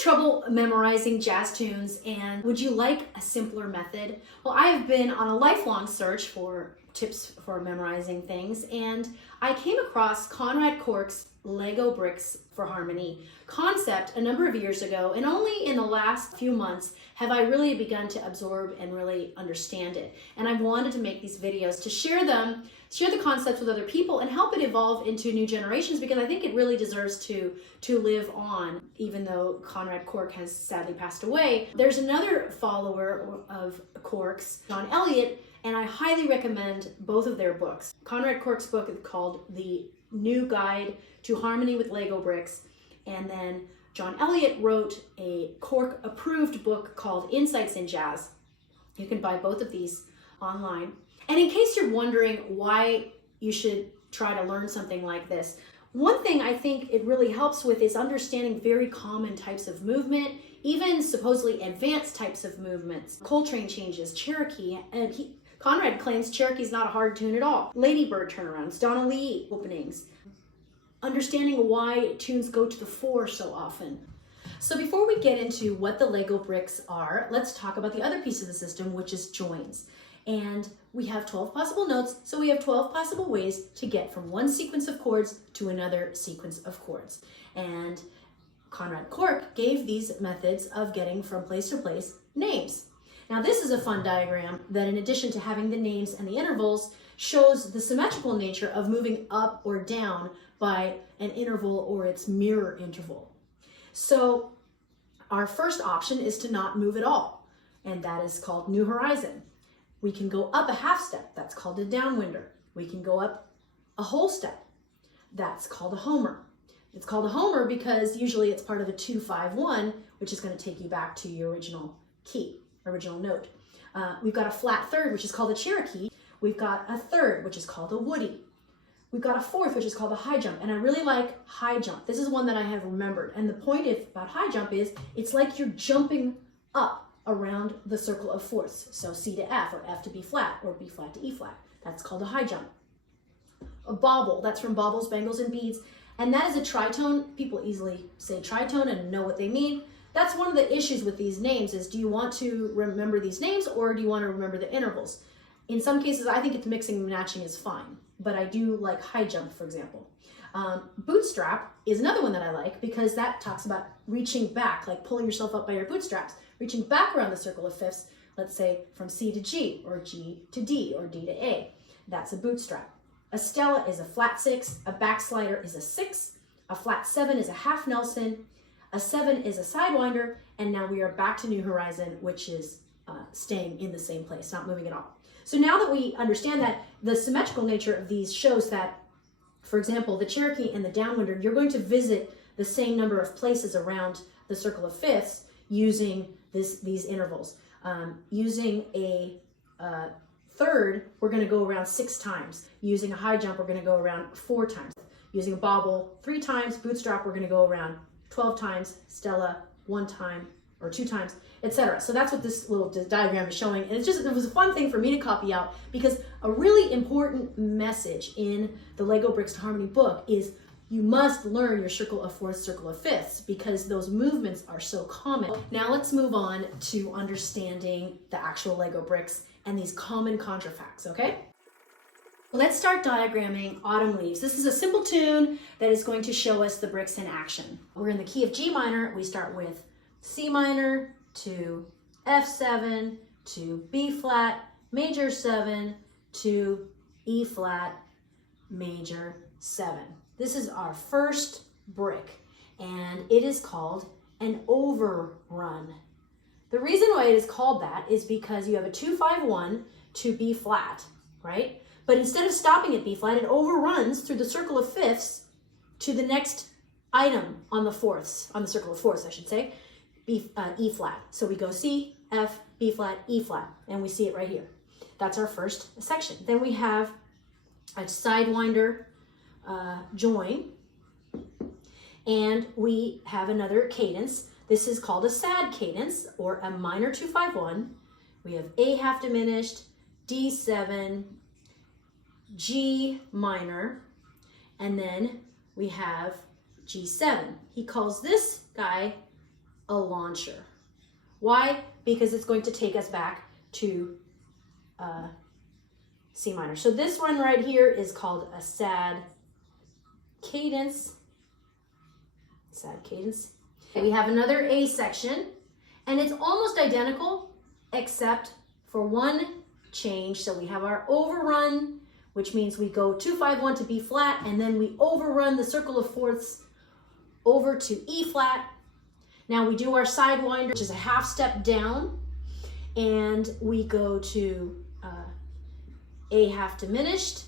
trouble memorizing jazz tunes, and would you like a simpler method? Well, I have been on a lifelong search for tips for memorizing things, and I came across Conrad Cork's Lego Bricks for Harmony concept a number of years ago, and only in the last few months have I really begun to absorb and really understand it. And I wanted to make these videos to share the concepts with other people and help it evolve into new generations, because I think it really deserves to live on, even though Conrad Cork has sadly passed away. There's another follower of Cork's, John Elliott, and I highly recommend both of their books. Conrad Cork's book is called The New Guide to Harmony with Lego Bricks, and then John Elliott wrote a Cork-approved book called Insights in Jazz. You can buy both of these online. And in case you're wondering why you should try to learn something like this, one thing I think it really helps with is understanding very common types of movement, even supposedly advanced types of movements. Coltrane changes, Cherokee, and Conrad claims Cherokee's not a hard tune at all. Ladybird turnarounds, Donna Lee openings. Understanding why tunes go to the 4 so often. So before we get into what the Lego bricks are, let's talk about the other piece of the system, which is joins. And we have 12 possible notes, so we have 12 possible ways to get from one sequence of chords to another sequence of chords. And Conrad Cork gave these methods of getting from place to place names. Now this is a fun diagram that, in addition to having the names and the intervals, shows the symmetrical nature of moving up or down by an interval or its mirror interval. So our first option is to not move at all, and that is called New Horizon. We can go up a half step, that's called a downwinder. We can go up a whole step, that's called a homer. It's called a homer because usually it's part of a 2-5-1, which is going to take you back to your original key, original note. We've got a flat third, which is called a Cherokee. We've got a third, which is called a Woody. We've got a fourth, which is called a high jump, and I really like high jump. This is one that I have remembered, and the point about high jump is it's like you're jumping up around the circle of fourths. So C to F, or F to B flat, or B flat to E flat. That's called a high jump. A bobble, that's from Baubles, Bangles, and Beads, and that is a tritone. People easily say tritone and know what they mean. That's one of the issues with these names is, do you want to remember these names or do you want to remember the intervals? In some cases, I think it's mixing and matching is fine, but I do like high jump, for example. Bootstrap is another one that I like because that talks about reaching back, like pulling yourself up by your bootstraps, reaching back around the circle of fifths, let's say from C to G, or G to D, or D to A. That's a bootstrap. A Stella is a flat 6, a backslider is a 6, a flat 7 is a half Nelson, a 7 is a sidewinder, and now we are back to New Horizon, which is staying in the same place, not moving at all. So now that we understand that, the symmetrical nature of these shows that, for example, the Cherokee and the downwinder, you're going to visit the same number of places around the circle of fifths using these intervals. Using a third, we're going to go around 6 times. Using a high jump, we're going to go around 4 times. Using a bobble 3 times. Bootstrap, we're going to go around 12 times. Stella 1 time or 2 times, etc. So that's what this little diagram is showing. And it was a fun thing for me to copy out because a really important message in the Lego Bricks to Harmony book is you must learn your circle of fourths, circle of fifths, because those movements are so common. Now let's move on to understanding the actual Lego bricks and these common contrafacts, okay? Let's start diagramming Autumn Leaves. This is a simple tune that is going to show us the bricks in action. We're in the key of G minor. We start with C minor to F7 to B flat, major 7 to E flat, major 7. This is our first brick, and it is called an overrun. The reason why it is called that is because you have a 2-5-1 to B flat, right? But instead of stopping at B flat, it overruns through the circle of fifths to the next item on the fourths, on the circle of fourths, I should say, E flat. So we go C, F, B flat, E flat, and we see it right here. That's our first section. Then we have a sidewinder join, and we have another cadence. This is called a sad cadence, or a minor 2-5-1. We have A half diminished, D7, G minor, and then we have G7. He calls this guy a launcher. Why? Because it's going to take us back to C minor. So this one right here is called a sad cadence. Sad cadence. Okay, we have another A section, and it's almost identical except for one change. So we have our overrun, which means we go 2-5-1 to B flat, and then we overrun the circle of fourths over to E flat. Now we do our sidewinder, which is a half step down, and we go to A half diminished.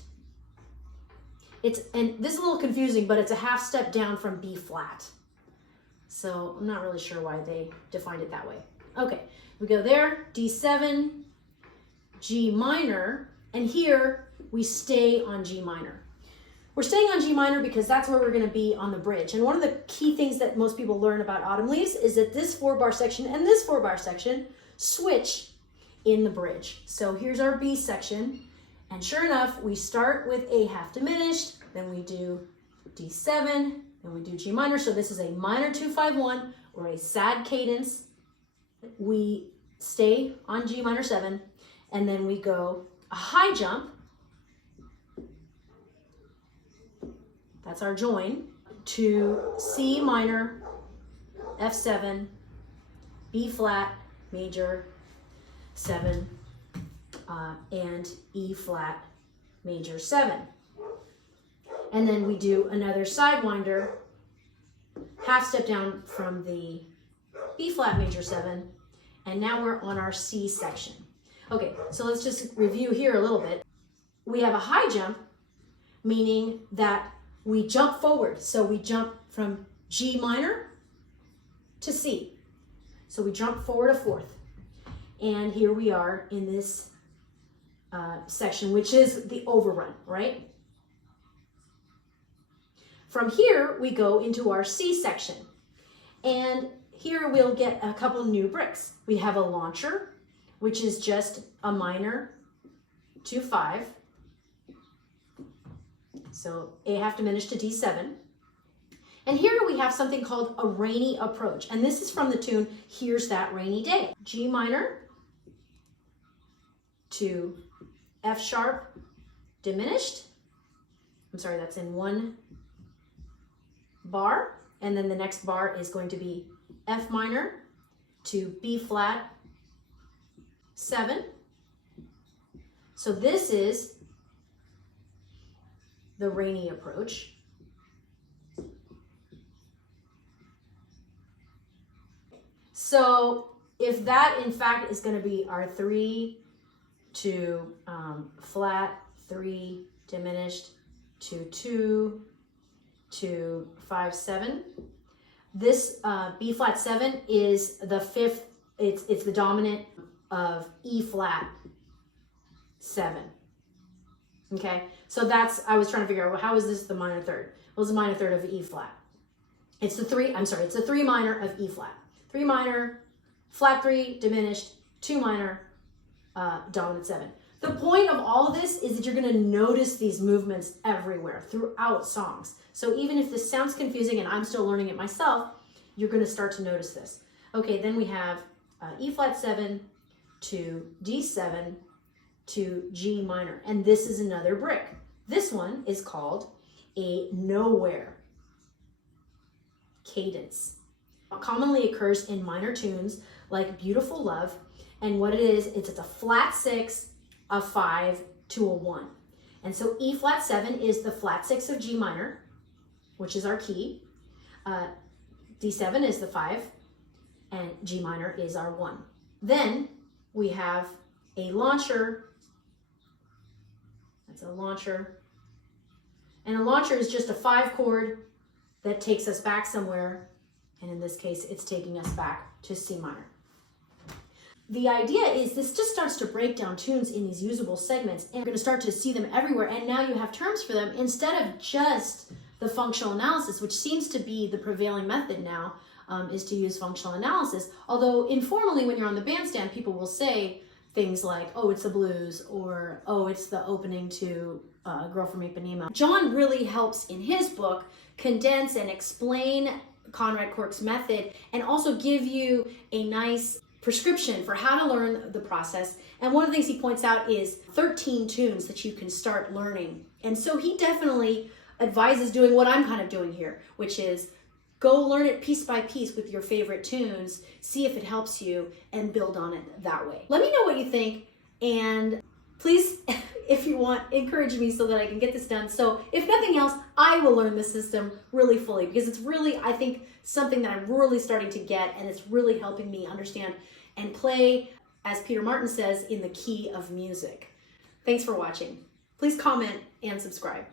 And this is a little confusing, but it's a half step down from B flat. So I'm not really sure why they defined it that way. Okay, we go there, D7, G minor, and here we stay on G minor. We're staying on G minor because that's where we're going to be on the bridge. And one of the key things that most people learn about Autumn Leaves is that this 4-bar section and this 4-bar section switch in the bridge. So here's our B section. And sure enough, we start with A half diminished, then we do D7, then we do G minor. So this is a minor 2-5-1 or a sad cadence. We stay on G minor 7, and then we go a high jump. That's our join to C minor, F7, B flat, major 7, and E flat, major 7. And then we do another sidewinder, half step down from the B flat major 7, and now we're on our C section. Okay, so let's just review here a little bit. We have a high jump, meaning that we jump forward. So we jump from G minor to C. So we jump forward a fourth. And here we are in this section, which is the overrun, right? From here, we go into our C section. And here we'll get a couple new bricks. We have a launcher, which is just a minor 2-5. So A half diminished to D7. And here we have something called a rainy approach. And this is from the tune, Here's That Rainy Day. G minor to F sharp diminished. I'm sorry, that's in one bar. And then the next bar is going to be F minor to B flat 7. So this is the rainy approach. So if that in fact is going to be our 3 to flat, 3 diminished to 2 to 5, 7, this B flat 7 is the fifth, it's the dominant of E flat 7. Okay, so that's, I was trying to figure out, well, how is this the minor third? Well, it's the minor third of E flat. It's the 3 minor of E flat. 3 minor, flat 3, diminished, 2 minor, dominant 7. The point of all of this is that you're going to notice these movements everywhere throughout songs. So even if this sounds confusing and I'm still learning it myself, you're going to start to notice this. Okay, then we have E flat 7 to D7 to G minor. And this is another brick. This one is called a Nowhere Cadence. It commonly occurs in minor tunes like Beautiful Love. And what it is, it's a flat 6, a 5 to a 1. And so E flat 7 is the flat 6 of G minor, which is our key. D7 is the 5, and G minor is our 1. Then we have a launcher. That's a launcher. And a launcher is just a 5 chord that takes us back somewhere. And in this case, it's taking us back to C minor. The idea is this just starts to break down tunes in these usable segments, and you're going to start to see them everywhere. And now you have terms for them instead of just the functional analysis, which seems to be the prevailing method now, is to use functional analysis. Although informally, when you're on the bandstand, people will say things like, oh, it's the blues, or oh, it's the opening to Girl from Ipanema. John really helps in his book condense and explain Conrad Cork's method and also give you a nice prescription for how to learn the process. And one of the things he points out is 13 tunes that you can start learning. And so he definitely advises doing what I'm kind of doing here, which is go learn it piece by piece with your favorite tunes, see if it helps you, and build on it that way. Let me know what you think, and please, if you want, encourage me so that I can get this done. So if nothing else, I will learn the system really fully, because it's really, I think, something that I'm really starting to get, and it's really helping me understand and play, as Peter Martin says, in the key of music. Thanks for watching. Please comment and subscribe.